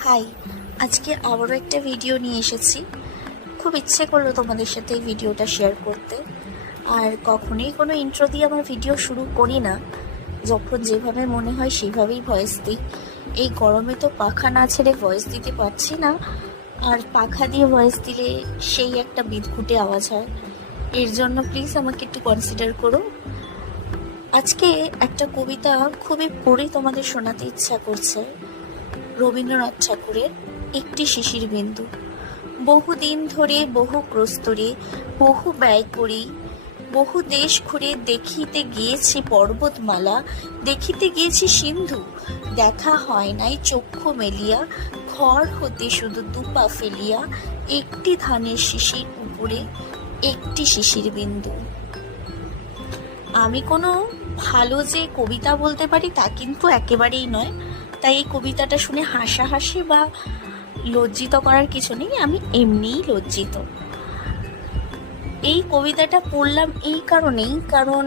High, আজকে আবারও একটা ভিডিও নিয়ে এসেছি। খুব ইচ্ছে করলো তোমাদের সাথে এই ভিডিওটা শেয়ার করতে। আর কখনোই কোনো ইন্ট্রো দিয়ে আমার ভিডিও শুরু করি না, যখন যেভাবে মনে হয় সেভাবেই ভয়েস দিই। এই গরমে তো পাখা না ছেড়ে ভয়েস দিতে পারছি না, আর পাখা দিয়ে ভয়েস দিলে সেই একটা বিদঘুটে আওয়াজ হয়। এর জন্য প্লিজ আমাকে একটু কনসিডার করো। আজকে একটা কবিতা খুবই পড়ে তোমাদের শোনাতে ইচ্ছা করছে, রবীন্দ্রনাথ ঠাকুরের একটি শিশির বিন্দু। বহুদিন ধরে বহু প্রস্তরে বহু ব্যয় করি, বহু দেশ ঘুরে দেখিতে গিয়েছি পর্বতমালা, দেখিতে গিয়েছি সিন্ধু, দেখা হয় নাই চক্ষু মেলিয়া, ঘর হতে শুধু দুপা ফেলিয়া, একটি ধানের শিশির উপরে একটি শিশির বিন্দু। আমি কোনো ভালো যে কবিতা বলতে পারি তা কিন্তু একেবারেই নয়, তাই এই কবিতাটা শুনে হাসাহাসি বা লজ্জিত করার কিছু নেই, আমি এমনিই লজ্জিত। এই কবিতাটা পড়লাম এই কারণেই, কারণ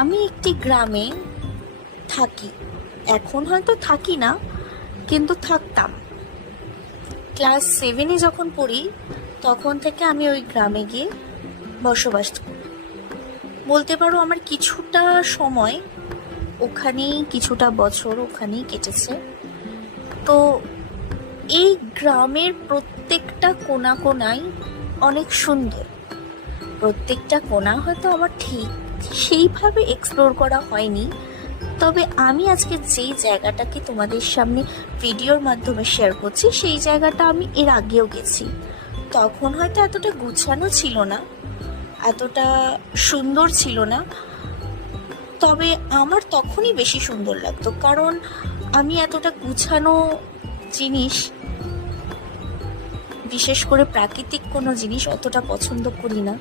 আমি একটি গ্রামে থাকি। এখন হয়তো থাকি না, কিন্তু থাকতাম। ক্লাস 7-এ যখন পড়ি তখন থেকে আমি ওই গ্রামে গিয়ে বসবাস করি। বলতে পারো আমার কিছুটা সময় ওখানেই, কিছুটা বছর ওখানেই কেটেছে। তো এই গ্রামের প্রত্যেকটা কোণা কোণাই অনেক সুন্দর। প্রত্যেকটা কোণা হয়তো আমার ঠিক সেইভাবে এক্সপ্লোর করা হয়নি, তবে আমি আজকে যেই জায়গাটাকে তোমাদের সামনে ভিডিওর মাধ্যমে শেয়ার করছি সেই জায়গাটা আমি এর আগেও গেছি। তখন হয়তো এতটা গুছানো ছিল না, এতটা সুন্দর ছিল না, তবে আমার তখনই বেশি সুন্দর লাগতো, কারণ আমি এতটা গুছানো জিনিস, বিশেষ করে প্রাকৃতিক কোনো জিনিস অতটা পছন্দ করি না।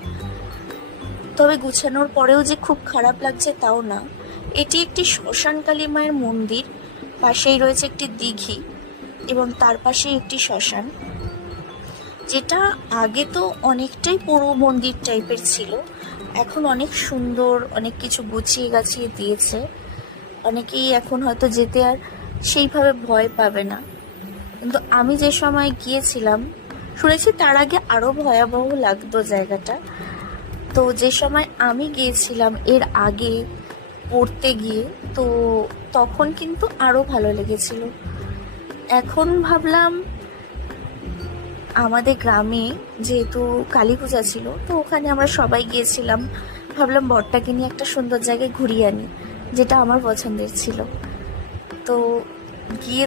তবে গুছানোর পরেও যে খুব খারাপ লাগছে তাও না। এটি একটি শ্মশান কালী মায়ের মন্দির, পাশেই রয়েছে একটি দিঘি এবং তার পাশেই একটি শ্মশান, যেটা আগে তো অনেকটাই পুরো মন্দির টাইপের ছিল। এখন অনেক সুন্দর, অনেক কিছু গুছিয়ে গাছিয়ে দিয়েছে। অনেকেই এখন হয়তো যেতে আর সেইভাবে ভয় পাবে না, কিন্তু আমি যে সময় গিয়েছিলাম শুনেছি তার আগে আরও ভয়াবহ লাগতো জায়গাটা। তো যে সময় আমি গিয়েছিলাম এর আগে পড়তে গিয়ে, তো তখন কিন্তু আরও ভালো লেগেছিল। এখন ভাবলাম আমাদের গ্রামে যেহেতু কালী পূজা ছিল, তো ওখানে আমরা সবাই গিয়েছিলাম, ভাবলাম বরটাকে নিয়ে একটা সুন্দর জায়গায় ঘুরিয়ে আনি, যেটা আমার পছন্দের ছিল। তো গিয়ে